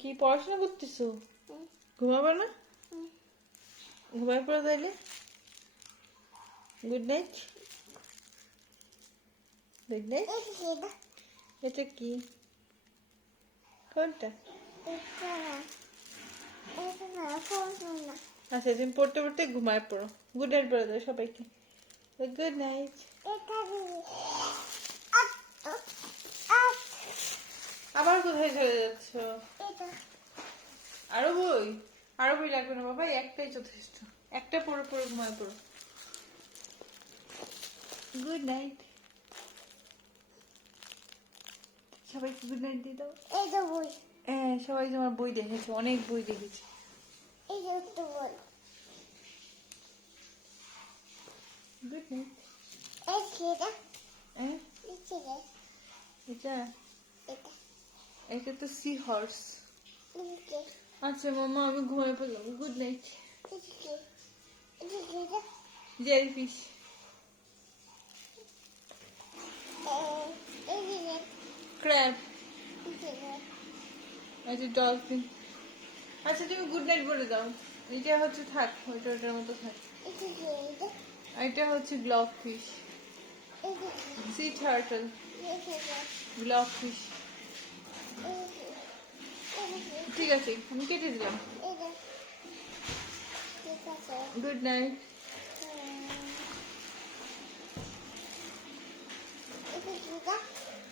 কি পড়াশোনা করতেছো? ঘুমাবে না? ঘুমায় পড়ে তাইলে গুড নাইট। Good night. এটা কি? কোনটা? আচ্ছা, তুমি পড়তে পড়তে ঘুমায় পড়ো। গুড নাইট বলে দাও সবাইকে। Good night. আবার কোথায় চলে যাচ্ছ? আরো বই? আরো বই লাগবে না বাবা, একটাই যথেষ্ট। একটা পড়ে পড়ে ঘুমায় পড়ো। Good night. সবাইকে গুড নাইট দিয়ে দাও। হ্যাঁ, সবাই তোমার বই দেখেছে, অনেক বই দেখেছে। Good night. হ্যাঁ, এটা এটা তো সি হর্স। আচ্ছা মামা, আমি ঘুমায় পড়লাম। Good night. জেলিফিশ। ক্র্যাব। আচ্ছা, ডলফিন। আচ্ছা, তুমি গুড নাইট বলে দাও। এটা হচ্ছে থাক, ওইটা ওটার মতো থাক। এটা হচ্ছে globe fish. Sea turtle. Globe fish. ঠিক আছে, আমি কেটে দিলাম। Good night.